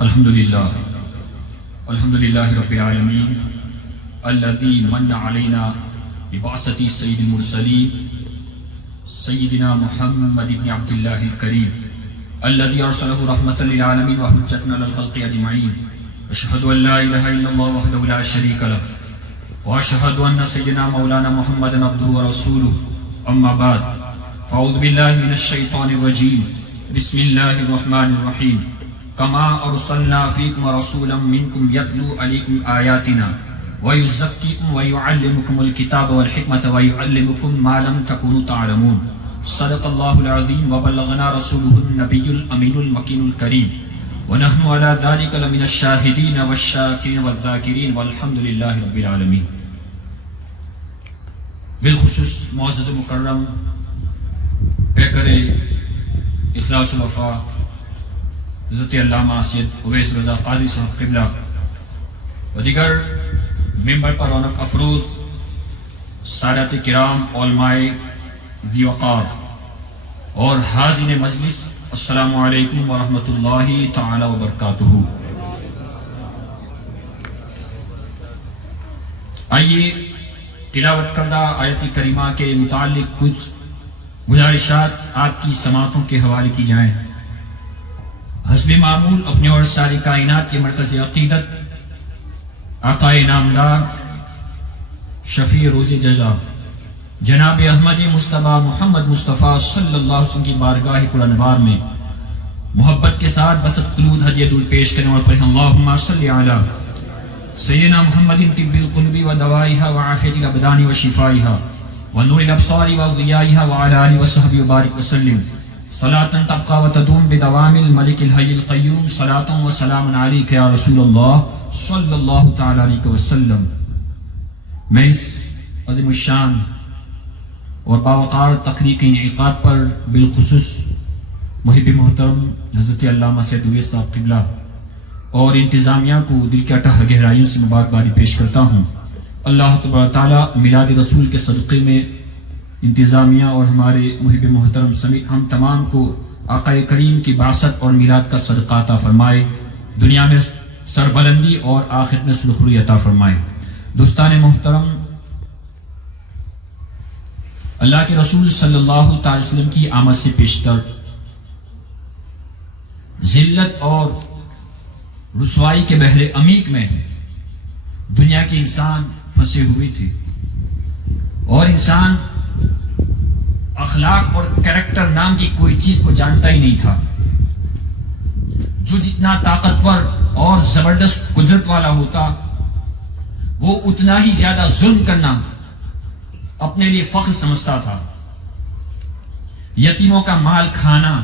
الحمدللہ رب العالمین الذی من علینا ببعثة سید المرسلین سیدنا محمد بن عبداللہ الکریم الذی ارسلہ رحمۃ للعالمین وحجۃ للخلق اجمعین اشہد ان لا الہ الا اللہ وحدہ لا شریک لہ واشہد ان سیدنا مولانا محمد عبدہ ورسولہ اما بعد فاعوذ باللہ من الشیطان الرجیم بسم اللہ الرحمن الرحیم کما ارسلنا فیکم رسولا منکم یتلو علیکم آیاتنا ویزکیکم ویعلمکم الکتاب والحکمت ویعلمکم ما لم تکونوا تعلمون صدق اللہ العظیم وبلغنا رسولہ النبی الامین المکین الکریم ونحن على ذلك لمن الشاہدین والشاکرین والذاکرین والحمد للہ رب العالمین. بالخصوص معزز مکرم پیکر اخلاص الوفا حضرت علامہ سید اویس رضا قاضی صاحب قبلہ و دیگر ممبر پر رونق افروز سادات کرام علماء ذی وقار اور حاضرین مجلس، السلام علیکم ورحمۃ اللہ تعالی وبرکاتہ. آئیے تلاوت کردہ آیت کریمہ کے متعلق کچھ گزارشات آپ کی سماعتوں کے حوالے کی جائیں. حسب معمول اپنے اور ساری کائنات کے مرکز عقیدت آقا نامدار شفیع روز جزا جناب احمد مصطفیٰ محمد مصطفیٰ صلی اللہ علیہ وسلم کی بارگاہ پرانوار میں محبت کے ساتھ بسط خلود ہدیہ دل پیش کرنے اور پڑھیں اللہم صلی علی سیدنا محمد طب القلوب و دوائها وعافیت الابدان و شفائها ونور الابصار و ضیائها وعلى آلہ وصحبہ وبارک وسلم صلاة تبقى وتدوم بدوام الملك الحي القيوم صلاة وسلام عليك يا رسول اللہ صلی اللہ تعالی علیہ وسلم. میں اس عظیم الشان اور باوقار تقریر کے انعقاد پر بالخصوص محب محترم حضرت علامہ سید اویس صاحب قبلہ اور انتظامیہ کو دل کے اٹہ گہرائیوں سے مبارکبادی پیش کرتا ہوں. اللہ تبارک تعالیٰ میلاد رسول کے صدقے میں انتظامیہ اور ہمارے محب محترم سمیت ہم تمام کو آقا کریم کی بعثت اور میلاد کا صدقہ عطا فرمائے، دنیا میں سربلندی اور آخرت میں سرخروی عطا فرمائے. دوستان محترم، اللہ کے رسول صلی اللہ تعالی وسلم کی آمد سے پیشتر ذلت اور رسوائی کے بحر عمیق میں دنیا کے انسان پھنسے ہوئے تھے اور انسان اخلاق اور کریکٹر نام کی کوئی چیز کو جانتا ہی نہیں تھا. جو جتنا طاقتور اور زبردست قدرت والا ہوتا وہ اتنا ہی زیادہ ظلم کرنا اپنے لیے فخر سمجھتا تھا. یتیموں کا مال کھانا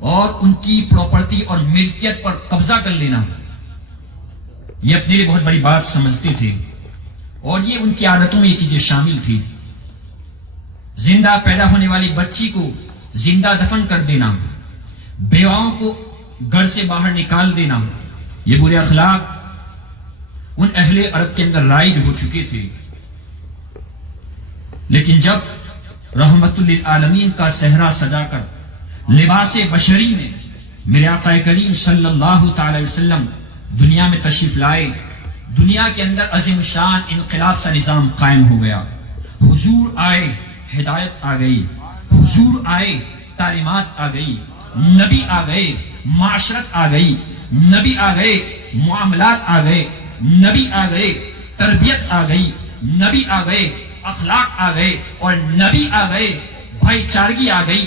اور ان کی پراپرٹی اور ملکیت پر قبضہ کر لینا یہ اپنے لیے بہت بڑی بات سمجھتے تھے اور یہ ان کی عادتوں میں یہ چیزیں شامل تھی. زندہ پیدا ہونے والی بچی کو زندہ دفن کر دینا، بیواؤں کو گھر سے باہر نکال دینا، یہ برے اخلاق ان اہل عرب کے اندر رائج ہو چکے تھے. لیکن جب رحمت للعالمین کا صحرا سجا کر لباس بشری میں میرے آقا کریم صلی اللہ تعالی وسلم دنیا میں تشریف لائے، دنیا کے اندر عظیم شان انقلاب سا نظام قائم ہو گیا. حضور آئے، ہدایت آ گئی، حضور آئے، تعلیمات آ گئی، نبی آ گئے، معاشرت آ گئی، نبی آ گئے، معاملات آ گئے، نبی آ گئے، تربیت آ گئی، نبی آ گئے، اخلاق آ گئے اور نبی آ گئے، بھائی چارگی آ گئی،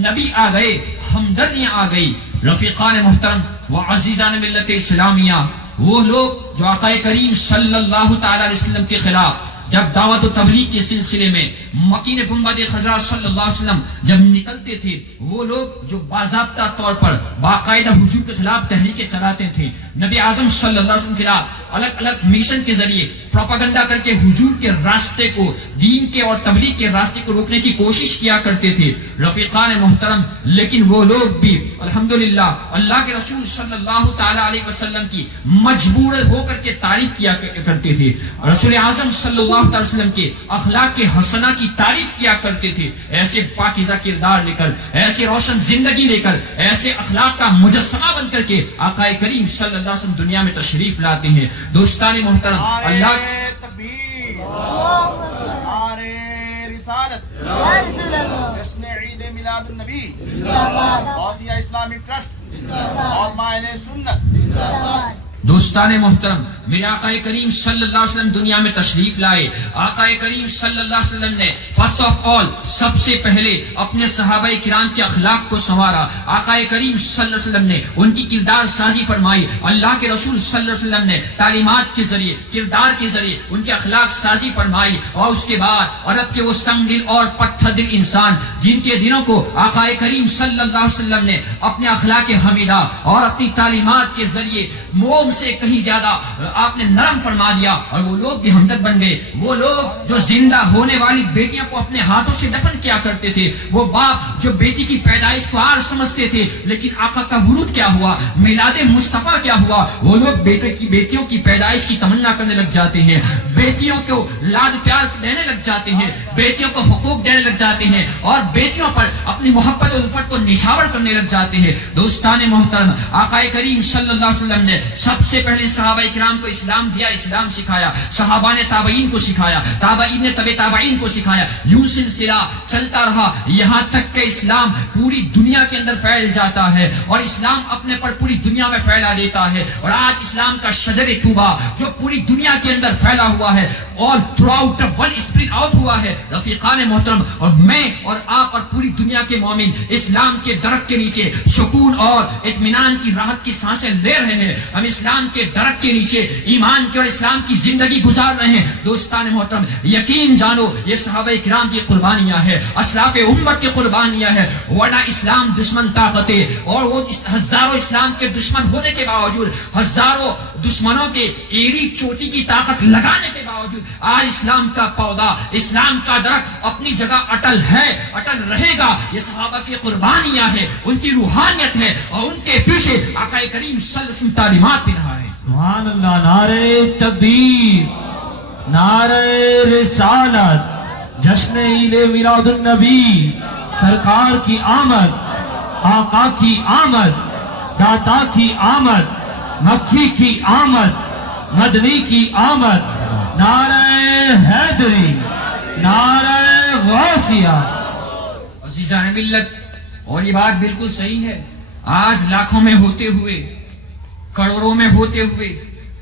نبی آ گئے، ہمدردیاں آ گئی. رفیقان محترم و عزیزان ملت اسلامیہ، وہ لوگ جو آقا کریم صلی اللہ تعالی علیہ وسلم کے خلاف جب دعوت و تبلیغ کے سلسلے میں مکین گنبد خضرا صلی اللہ علیہ وسلم جب نکلتے تھے، وہ لوگ جو باضابطہ طور پر باقاعدہ حضور کے خلاف تحریکیں چلاتے تھے، نبی اعظم صلی اللہ علیہ وسلم کے خلاف الگ الگ مشن کے ذریعے پروپیگنڈا کر کے حضور کے راستے کو، دین کے اور تبلیغ کے راستے کو روکنے کی کوشش کیا کرتے تھے. رفیقان محترم، لیکن وہ لوگ بھی الحمدللہ اللہ کے رسول صلی اللہ تعالی علیہ وسلم کی مجبور ہو کر کے تعریف کیا کرتے تھے. رسول اعظم صلی اللہ تعالی وسلم کے اخلاق کے حسنہ کی کی تعریف کیا کرتے تھے، ایسے پاکیزہ کردار لے کر، ایسے روشن زندگی لے کر، ایسے اخلاق کا مجسمہ بن کر کے آقا کریم صلی اللہ علیہ وسلم دنیا میں تشریف لاتے ہیں۔ دوستان محترم، اللہ جشن عید میلاد النبی، غوثیہ اسلامک ٹرسٹ اور مائل سنت۔ دوستان محترم، میرے آقا کریم صلی اللہ علیہ وسلم دنیا میں تشریف لائے۔ آقا کریم صلی اللہ علیہ وسلم نے فرسٹ آف آل سب سے پہلے اپنے صحابہ کرام کے اخلاق کو سنوارا۔ آقا کریم صلی اللہ علیہ وسلم نے ان کی کردار سازی فرمائی۔ اللہ کے رسول صلی اللہ علیہ وسلم نے تعلیمات کے ذریعے، کردار کے ذریعے ان کے اخلاق سازی فرمائی، اور اس کے بعد عرب کے وہ سنگ دل اور پتھر دل انسان جن کے دلوں کو آقا کریم صلی اللہ علیہ وسلم نے اپنے اخلاق حمیدہ اور اپنی تعلیمات کے ذریعے موم سے کہیں زیادہ آپ نے نرم فرما دیا، اور وہ لوگ بھی ہمدرد بن گئے۔ وہ لوگ جو زندہ ہونے والی بیٹیاں کو اپنے ہاتھوں سے دفن کیا کرتے تھے، وہ باپ جو بیٹی کی پیدائش کو عار سمجھتے تھے، لیکن آقا کا ورود کیا ہوا، میلاد مصطفیٰ کیا ہوا، وہ لوگ بیٹیوں کی پیدائش کی تمنا کرنے لگ جاتے ہیں، بیٹیوں کو لاد پیار دینے لگ جاتے ہیں، بیٹیوں کو حقوق دینے لگ جاتے ہیں، اور بیٹیوں پر اپنی محبت و الفت کو نچھاور کرنے لگ جاتے ہیں۔ دوستان محترم، آقا کریم صلی اللہ علیہ وسلم نے سب سے پہلے صحابہ کرام کو اسلام دیا، اسلام سکھایا، صحابہ نے تابعین کو سکھایا، تابعین نے تابعین کو سکھایا، یوں سلسلہ چلتا رہا یہاں تک کہ اسلام پوری دنیا کے اندر پھیل جاتا ہے، اور اسلام اپنے پر پوری دنیا میں پھیلا دیتا ہے، اور آج اسلام کا شجر طوبہ جو پوری دنیا کے اندر پھیلا ہوا ہے اور through out one spirit out ہوا ہے۔ رفیقان محترم، اور میں اور آپ اور پوری دنیا کے مومن اسلام کے درخت کے نیچے سکون اور اطمینان کی راحت کی سانسیں لے رہے ہیں۔ ہم اسلام کے درخت کے نیچے ایمان کے اور اسلام کی زندگی گزار رہے ہیں۔ دوستان محترم، یقین جانو یہ صحابہ کرام کی قربانیاں ہیں، اسلاف امت کی قربانیاں ہیں، ورنہ اسلام دشمن طاقتیں اور وہ ہزاروں اسلام کے دشمن ہونے کے باوجود، ہزاروں دشمنوں کے ایڑی چوٹی کی طاقت لگانے کے باوجود آج اسلام کا پودا، اسلام کا درخت اپنی جگہ اٹل ہے، اٹل رہے گا۔ یہ صحابہ کی قربانیاں ہیں، ان کی روحانیت ہے، اور ان کے پیچھے آقا کریم صلی اللہ علیہ وسلم تعلیمات بھی رہا ہے۔ سبحان اللہ، نعرہ تکبیر، نعرہ رسالت، جشن عید میلاد النبی، سرکار کی آمد، آقا کی آمد، داتا کی آمد، مکی کی آمد، مدنی کی آمد، نعرہ حیدری، نعرہ غوثیہ۔ عزیزان ملت، اور یہ بات بالکل صحیح ہے، آج لاکھوں میں ہوتے ہوئے، کروڑوں میں ہوتے ہوئے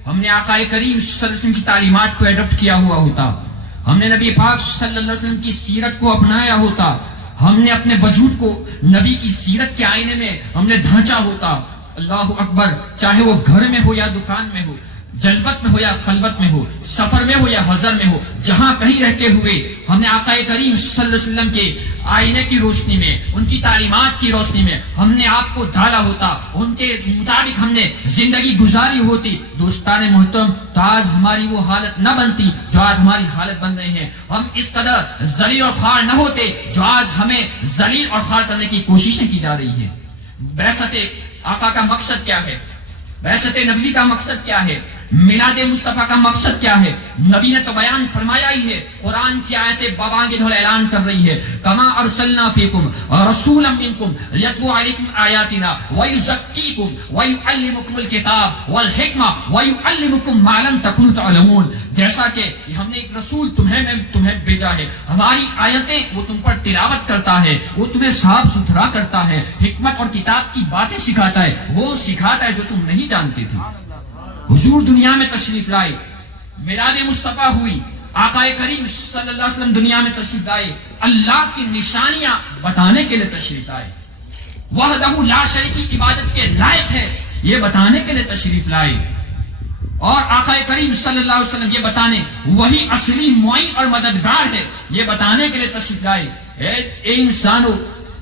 ہم نے آقا کریم صلی اللہ علیہ وسلم کی تعلیمات کو ایڈپٹ کیا ہوا ہوتا، ہم نے نبی پاک صلی اللہ علیہ وسلم کی سیرت کو اپنایا ہوتا، ہم نے اپنے وجود کو نبی کی سیرت کے آئینے میں ہم نے ڈھانچا ہوتا۔ اللہ اکبر، چاہے وہ گھر میں ہو یا دکان میں ہو، جلوت میں ہو یا خلوت میں ہو، سفر میں ہو یا حضر میں ہو، جہاں کہیں رہتے ہوئے ہم نے آقا کریم صلی اللہ علیہ وسلم کے آئینے کی روشنی میں، ان کی تعلیمات کی روشنی میں ہم نے آپ کو ڈھالا ہوتا، ان کے مطابق ہم نے زندگی گزاری ہوتی۔ دوستان محترم، تو آج ہماری وہ حالت نہ بنتی جو آج ہماری حالت بن رہی ہے، ہم اس قدر ذلیل اور خوار نہ ہوتے جو آج ہمیں ذلیل اور خوار کرنے کی کوششیں کی جا رہی ہیں۔ بعثت آقا کا مقصد کیا ہے؟ بعثت نبی کا مقصد کیا ہے؟ میلاد مصطفیٰ کا مقصد کیا ہے؟ نبی نے تو بیان فرمایا ہی ہے، قرآن کی آیتیں بابانگے دھول اعلان کر رہی ہے، کما ارسلنا فیکم رسولا منکم یتلو علیکم آیاتنا ویزکیکم ویعلمکم الکتاب والحکمہ ویعلمکم ما لم تکونوا تعلمون۔ جیسا کہ ہم نے ایک رسول تمہیں بھیجا ہے، ہماری آیتیں وہ تم پر تلاوت کرتا ہے، وہ تمہیں صاف ستھرا کرتا ہے، حکمت اور کتاب کی باتیں سکھاتا ہے، وہ سکھاتا ہے جو تم نہیں جانتے تھے۔ حضور دنیا میں تشریف لائے، میلاد مصطفیٰ ہوئی، آقا کریم صلی اللہ علیہ وسلم دنیا میں تشریف لائے، اللہ کی نشانیاں بتانے کے لیے تشریف لائے، وحدہ لا شریک کی عبادت کے لائق ہے یہ بتانے کے لیے تشریف لائے، اور آقا کریم صلی اللہ علیہ وسلم یہ بتانے وہی اصلی معین اور مددگار ہے یہ بتانے کے لیے تشریف لائے۔ اے انسانو،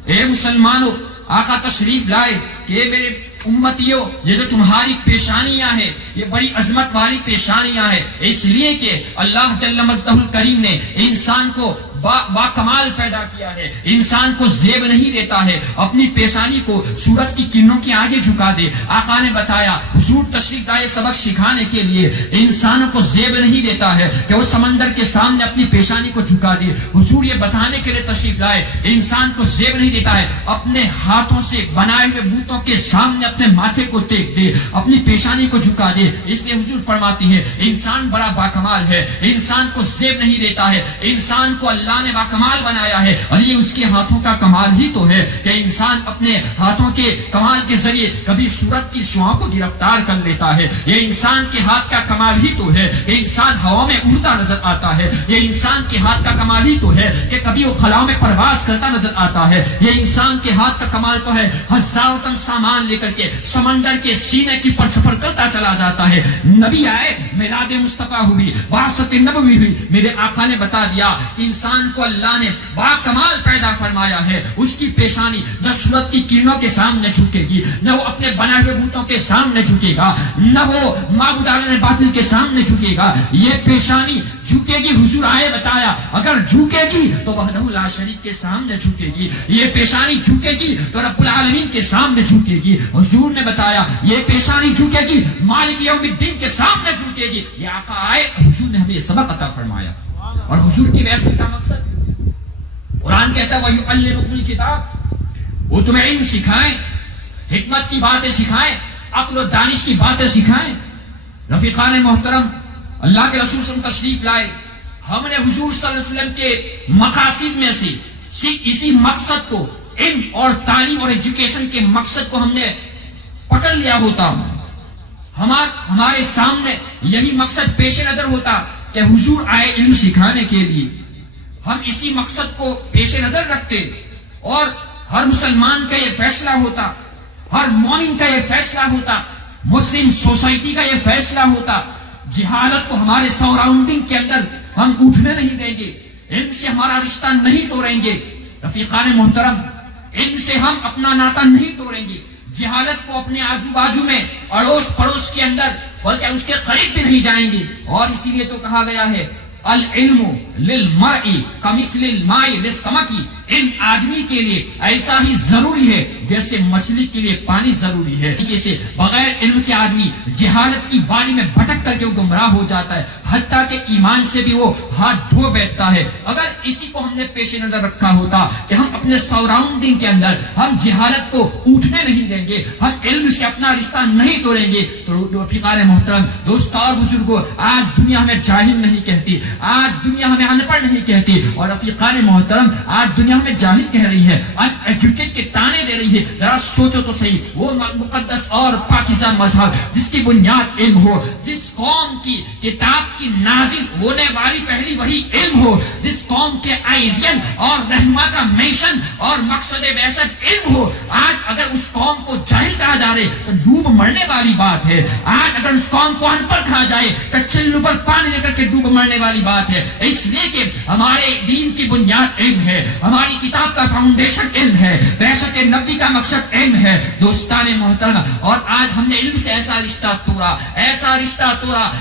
اے مسلمانو، آقا تشریف لائے کہ میرے امتیوں، یہ جو تمہاری پیشانیاں ہیں یہ بڑی عظمت والی پیشانیاں ہیں، اس لیے کہ اللہ جل مجدہ الکریم نے انسان کو باکمال پیدا کیا ہے، انسان کو زیب نہیں دیتا ہے، اپنی پیشانی کو سورج کی کرنوں کے آگے جھکا دے. آقا نے بتایا، حضور تشریف لائے سبق سکھانے کے لیے، انسانوں کو زیب نہیں دیتا ہے کہ وہ سمندر کے سامنے اپنی پیشانی کو جھکا دے. حضور یہ بتانے کے لیے تشریف لائے، انسان کو زیب نہیں دیتا ہے اپنے ہاتھوں سے بنائے ہوئے بتوں کے سامنے اپنے ماتھے کو ٹیک دے، اپنی پیشانی کو جھکا دے. اس لیے حضور فرماتی ہے انسان بڑا باکمال ہے، انسان کو زیب نہیں دیتا ہے، انسان کو اللہ نے باکمال بنایا ہے، اور یہ اس کے ہاتھوں کا کمال ہی تو ہے کہ انسان اپنے ہاتھوں کے کمال کے ذریعے کبھی سورج کی شعاعوں کو گرفتار کر لیتا ہے. یہ انسان کے ہاتھ کا کمال ہی تو ہے کہ انسان ہوا میں اڑتا نظر آتا ہے. یہ انسان کے ہاتھ کا کمال ہی تو ہے کہ کبھی وہ خلاؤں میں پرواز کرتا نظر آتا ہے. یہ انسان کے ہاتھ کا کمال تو ہے ہزاروں ٹن سامان لے کر کے سمندر کے سینے کی پر سفر کرتا چلا جاتا ہے. نبی آئے، میلاد مصطفیٰ ہوئی، بعثت نبوی ہوئی، میرے آقا نے بتا دیا کہ انسان کو اللہ نے با کمال پیدا فرمایا ہے. اس کی پیشانی نہ سورج کی کرنوں کے سامنے جھکے گی، نہ وہ اپنے بنائے ہوئے بتوں کے سامنے جھکے گا، نہ وہ معبودان باطل کے سامنے جھکے گا. یہ پیشانی جھکے گی، حضور آئے بتایا اگر جھکے گی تو وحدہ لا شریک کے سامنے جھکے گی. یہ پیشانی جھکے گی تو رب العالمین کے سامنے جھکے گی. حضور نے بتایا یہ پیشانی جھکے گی، مالک یوم الدین کے سامنے جھکے گی. یہ آقا آئے، حضور نے ہمیں یہ سبق عطا فرمایا. اور حضور کی ویسے کا مقصد قرآن کہتا ہے وَيُعَلِّمُكُمُ الْكِتَابَ، وہ تمہیں علم سکھائیں، حکمت کی باتیں سکھائیں، عقل و دانش کی باتیں سکھائیں. رفیقان محترم، اللہ کے رسول صلی اللہ علیہ وسلم تشریف لائے، ہم نے حضور صلی اللہ علیہ وسلم کے مقاصد میں سے اسی مقصد کو، علم اور تعلیم اور ایجوکیشن کے مقصد کو ہم نے پکڑ لیا ہوتا، ہمارے سامنے یہی مقصد پیش نظر ہوتا کہ حضور آئے علم سکھانے کے لیے، ہم اسی مقصد کو پیش نظر رکھتے، اور ہر مسلمان کا یہ فیصلہ ہوتا، ہر مومن کا یہ فیصلہ ہوتا، مسلم سوسائٹی کا یہ فیصلہ ہوتا، جہالت کو ہمارے سراؤنڈنگ کے اندر ہم اٹھنے نہیں دیں گے، علم سے ہمارا رشتہ نہیں توڑیں گے. رفیقان محترم، علم سے ہم اپنا ناطہ نہیں توڑیں گے، جہالت کو اپنے آجو باجو میں اڑوس پڑوس کے اندر بلکہ اس کے قریب بھی نہیں جائیں گے. اور اسی لیے تو کہا گیا ہے العلم للمرء کمثل الماء للسمك، علم آدمی کے لیے ایسا ہی ضروری ہے جیسے مچھلی کے لیے پانی ضروری ہے. جیسے بغیر علم کے آدمی جہالت کی وادی میں بھٹک کر کے وہ گمراہ ہو جاتا ہے، حتیٰ کہ ایمان سے بھی وہ ہاتھ دھو بیٹھتا ہے. اگر اسی کو ہم نے پیش نظر رکھا ہوتا کہ ہم اپنے سراؤنڈنگ کے اندر ہم جہالت کو اٹھنے نہیں دیں گے، ہم علم سے اپنا رشتہ نہیں توڑیں گے، تو رفیقان محترم، دوستوں اور بزرگوں، آج دنیا ہمیں جاہل نہیں کہتی، آج دنیا ہمیں ان پڑھ نہیں کہتی، اور رفیقان محترم آج دنیا ہمیں جاہل کہہ رہی ہے، آج ایجوکیٹ کے تانے دے رہی ہے. ذرا سوچو تو صحیح، وہ مقدس اور پاکیزہ مذہب جس کی بنیاد علم ہو، جس قوم کی کتاب کی نازل ہونے والی پہلی وہی علم ہو، جس قوم کے آئیڈیل اور رہنما کا میشن اور مقصد بعثت علم ہو، آج اگر اس قوم کو جاہل کہا جا رہے تو ڈوب مرنے والی بات ہے. آج اگر اس قوم کو ان پڑھ کہا جائے تو چلو پر پانی لے کر کے ڈوب مرنے والی بات ہے. اس لیے کہ ہمارے دین کی بنیاد علم ہے، ہماری کتاب کا فاؤنڈیشن علم ہے، بعثت نبی کا مقصد علم ہے. دوستان محترم، اور آج ہم نے علم سے ایسا رشتہ توڑا،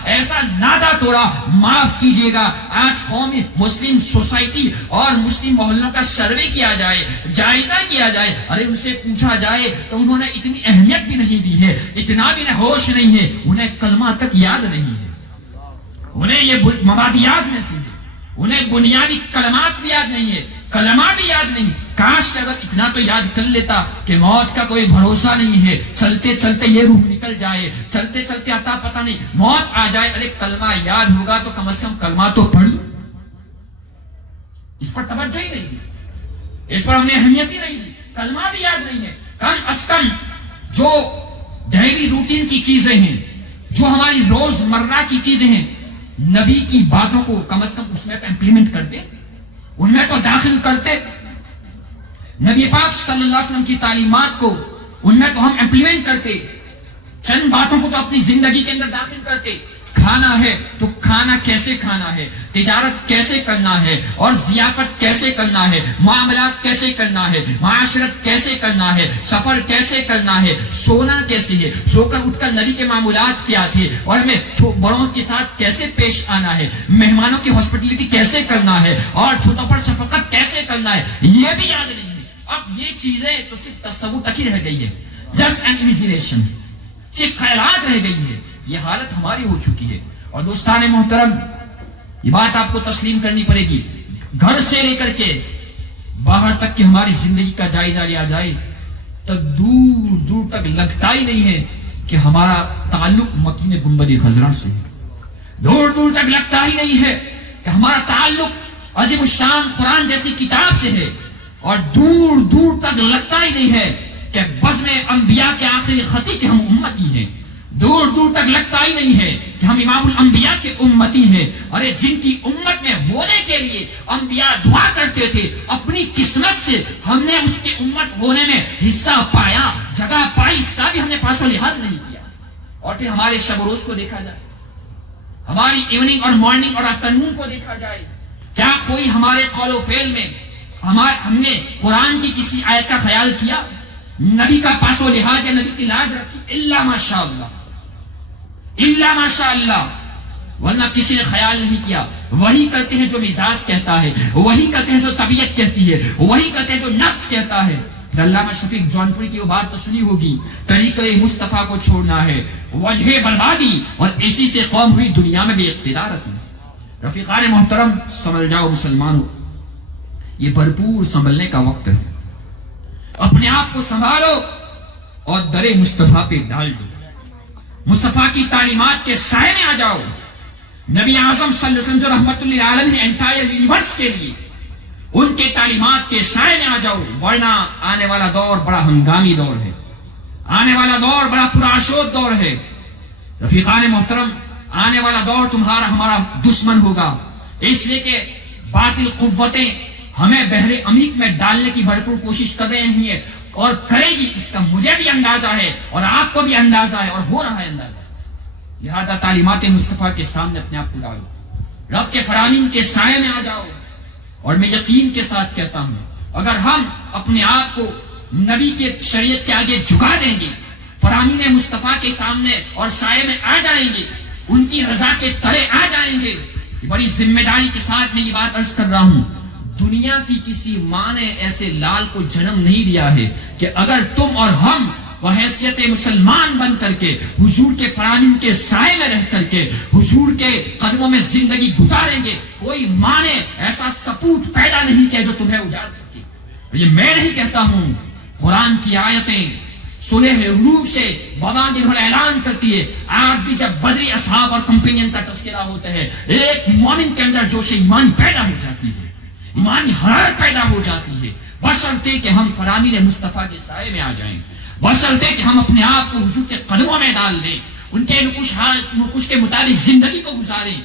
ایسا نادا توڑا، معاف کیجیے گا. آج قومی مسلم سوسائٹی اور مسلم محلوں کا سروے کیا جائے، جائزہ کیا جائے، ارے ان سے پوچھا جائے تو انہوں نے اتنی اہمیت بھی نہیں دی ہے، اتنا بھی ہوش نہیں ہے، انہیں کلمہ تک یاد نہیں ہے، انہیں یہ مبادیات میں سے انہیں بنیادی کلمات بھی یاد نہیں ہے، کلمہ بھی یاد نہیں. کاش کہ اگر اتنا تو یاد کر لیتا کہ موت کا کوئی بھروسہ نہیں ہے، چلتے چلتے یہ روح نکل جائے، چلتے چلتے عطا پتہ نہیں موت آ جائے، ارے کلمہ یاد ہوگا تو کم از کم کلمہ تو پڑھ لو. اس پر توجہ ہی نہیں دی، اس پر ہم نے اہمیت ہی نہیں دی، کلمہ بھی یاد نہیں ہے. کم از کم جو ڈیلی روٹین کی چیزیں ہیں، جو ہماری روز مرہ کی چیزیں ہیں، نبی کی باتوں کو کم از کم اس میں تو امپلیمنٹ کرتے، ان میں تو داخل کرتے. نبی پاک صلی اللہ علیہ وسلم کی تعلیمات کو ان میں تو ہم امپلیمنٹ کرتے، چند باتوں کو تو اپنی زندگی کے اندر داخل کرتے. اٹھانا ہے تو کھانا کیسے کھانا ہے، تجارت کیسے کرنا ہے، اور ضیافت کیسے کرنا ہے، معاملات کیسے کرنا ہے، معاشرت کیسے کرنا ہے، سفر کیسے کرنا ہے، سونا کیسے ہے، سو کر اٹھ کر نبی کے معمولات کیا تھے، اور ہمیں بڑوں کے ساتھ کیسے پیش آنا ہے، مہمانوں کی ہاسپٹلٹی کیسے کرنا ہے، اور چھوٹوں پر شفقت کیسے کرنا ہے، یہ بھی یاد نہیں ہے۔ اب یہ چیزیں تو صرف تصور تک ہی رہ گئی ہے، جسٹ این امیجینیشن، صرف خیالات رہ گئی ہے۔ یہ حالت ہماری ہو چکی ہے۔ اور دوستان محترم، یہ بات آپ کو تسلیم کرنی پڑے گی، گھر سے لے کر کے باہر تک کی ہماری زندگی کا جائزہ لیا جائے تو دور دور تک لگتا ہی نہیں ہے کہ ہمارا تعلق مکین گنبد خضرا سے ہے، دور دور تک لگتا ہی نہیں ہے کہ ہمارا تعلق عظیم الشان قرآن جیسی کتاب سے ہے، اور دور دور تک لگتا ہی نہیں ہے کہ بزم انبیاء کے آخری خطی کے ہم امتی ہیں، دور دور تک لگتا ہی نہیں ہے کہ ہم امام الانبیاء کے امتی ہیں، اور جن کی امت میں ہونے کے لیے انبیاء دعا کرتے تھے، اپنی قسمت سے ہم نے اس کی امت ہونے میں حصہ پایا، جگہ پائی، اس کا بھی ہم نے پاس و لحاظ نہیں کیا۔ اور پھر ہمارے شب و روز کو دیکھا جائے، ہماری ایوننگ اور مارننگ اور آفٹرنون کو دیکھا جائے، کیا کوئی ہمارے قول و فعل میں ہم نے قرآن کی کسی آیت کا خیال کیا، نبی کا پاس و لحاظ یا نبی کی لاج رکھی؟ الا ماشاء اللہ، الا ماشاء اللہ، ورنہ کسی نے خیال نہیں کیا۔ وہی کرتے ہیں جو مزاج کہتا ہے، وہی کرتے ہیں جو طبیعت کہتی ہے، وہی کرتے ہیں جو نفس کہتا ہے۔ پھر علامہ شفیق جونپوری کی وہ بات تو سنی ہوگی، طریقہ مصطفیٰ کو چھوڑنا ہے وجہ بربادی، اور اسی سے قوم ہوئی دنیا میں بھی اقتدار اپنی۔ رفیقان محترم، سنبھل جاؤ مسلمانوں، یہ بھرپور سنبھلنے کا وقت ہے۔ اپنے آپ کو سنبھالو اور در مصطفیٰ پہ ڈال دو، مصطفیٰ کی تعلیمات کے سائے میں آ جاؤ۔ نبی اعظم صلی اللہ علیہ وسلم جو رحمت للعالمین نے انٹائر یونیورس کے لیے، ان کے تعلیمات کے سائے میں آ جاؤ، ورنہ آنے والا دور بڑا ہنگامی دور ہے، آنے والا دور بڑا پرآشوب دور ہے۔ رفیقان محترم، آنے والا دور تمہارا ہمارا دشمن ہوگا، اس لیے کہ باطل قوتیں ہمیں بحر عمیق میں ڈالنے کی بھرپور کوشش کر رہے ہیں، اور کرے گی، اس کا مجھے بھی اندازہ ہے اور آپ کو بھی اندازہ ہے، اور ہو رہا ہے اندازہ۔ لہذا تعلیمات مصطفیٰ کے سامنے اپنے آپ کو ڈالو، رب کے فرامین کے سائے میں آ جاؤ۔ اور میں یقین کے ساتھ کہتا ہوں، اگر ہم اپنے آپ کو نبی کے شریعت کے آگے جھکا دیں گے، فرامین مصطفیٰ کے سامنے اور سائے میں آ جائیں گے، ان کی رضا کے تلے آ جائیں گے، بڑی ذمہ داری کے ساتھ میں یہ بات عرض کر رہا ہوں، دنیا کی کسی ماں نے ایسے لال کو جنم نہیں دیا ہے کہ اگر تم اور ہم بحیثیت مسلمان بن کر کے حضور کے فرامین کے سائے میں رہ کر کے حضور کے قدموں میں زندگی گزاریں گے، کوئی ماں نے ایسا سپوت پیدا نہیں کیا جو تمہیں اجاڑ سکے۔ یہ میں نہیں کہتا ہوں، قرآن کی آیتیں سلح روح سے بوادر اعلان کرتی ہے۔ آج بھی جب بدری اصحاب اور کمپینین کا تذکرہ ہوتا ہے، ایک مومن کے اندر جوش ایمانی پیدا ہو جاتی ہے، ایمانی حرارت پیدا ہو جاتی ہے، بشرطے کہ ہم فرامین مصطفیٰ کے سائے میں آ جائیں، بشرطے کہ ہم اپنے آپ کو حضور کے قدموں میں ڈال دیں، ان کے نقوش کے مطابق زندگی کو گزاریں،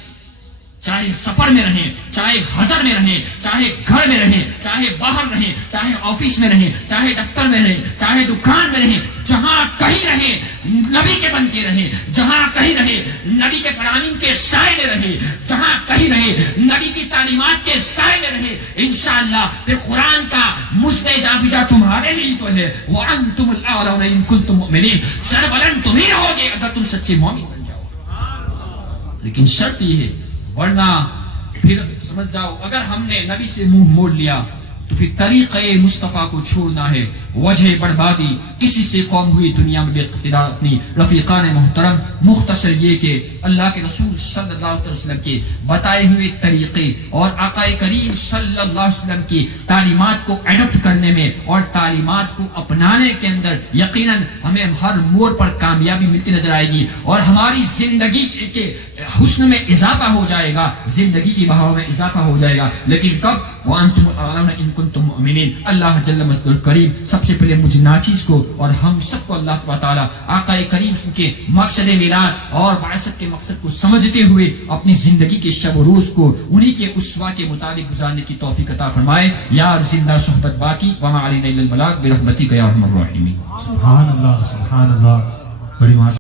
چاہے سفر میں رہیں، چاہے حضر میں رہیں، چاہے گھر میں رہیں، چاہے باہر رہیں، چاہے آفس میں رہیں، چاہے دفتر میں رہیں، چاہے دکان میں رہیں، جہاں کہیں رہیں نبی کے بن کے رہیں، جہاں کہیں رہیں نبی کے فرامین کے سائے میں رہیں، جہاں کہیں رہیں نبی کی تعلیمات کے سائے میں رہیں، انشاءاللہ پھر قرآن کا مزد جافجہ تمہارے لیے تو ہے، وَأَنْتُمُ الْأَعْلَوْنَ إِن كُنتُم مُؤْمِنِينَ، سربلند تم ہی رہو گے اگر تم سچے مومن بن جاؤ۔ لیکن شرط یہ ہے، ورنہ پھر سمجھ جاؤ اگر ہم نے نبی سے منہ موڑ لیا تو پھر طریقہ مصطفیٰ کو چھوڑنا ہے وجہ بربادی، اسی سے قوم ہوئی دنیا میں بے اقتدار اپنی۔ رفیقان محترم، مختصر یہ کہ اللہ کے رسول صلی اللہ علیہ وسلم کے بتائے ہوئے طریقے اور آقا کریم صلی اللہ علیہ وسلم کی تعلیمات کو ایڈپٹ کرنے میں اور تعلیمات کو اپنانے کے اندر یقیناً ہمیں ہر موڑ پر کامیابی ملتی نظر آئے گی، اور ہماری زندگی کے حسن میں اضافہ ہو جائے گا، زندگی کی بہاؤ میں اضافہ ہو جائے گا۔ لیکن کب؟ وَأَنْتُمُ الْأَعْلَوْنَ إِن كُنتُم مُؤْمِنِينَ۔ اللہ جل مجدہ الکریم سب سے پہلے مجھ ناچیز کو اور ہم سب کو اللہ تعالیٰ آقا کریم کے مقصد میلاد اور بعثت کے مقصد کو سمجھتے ہوئے اپنی زندگی کے شب و روز کو انہی کے اسوہ کے مطابق گزارنے کی توفیق عطا فرمائے۔ یار زندہ صحبت باقی، وما علینا الا البلاغ، برحمتک یا ارحم الراحمین۔ سبحان اللہ، سبحان اللہ، بڑی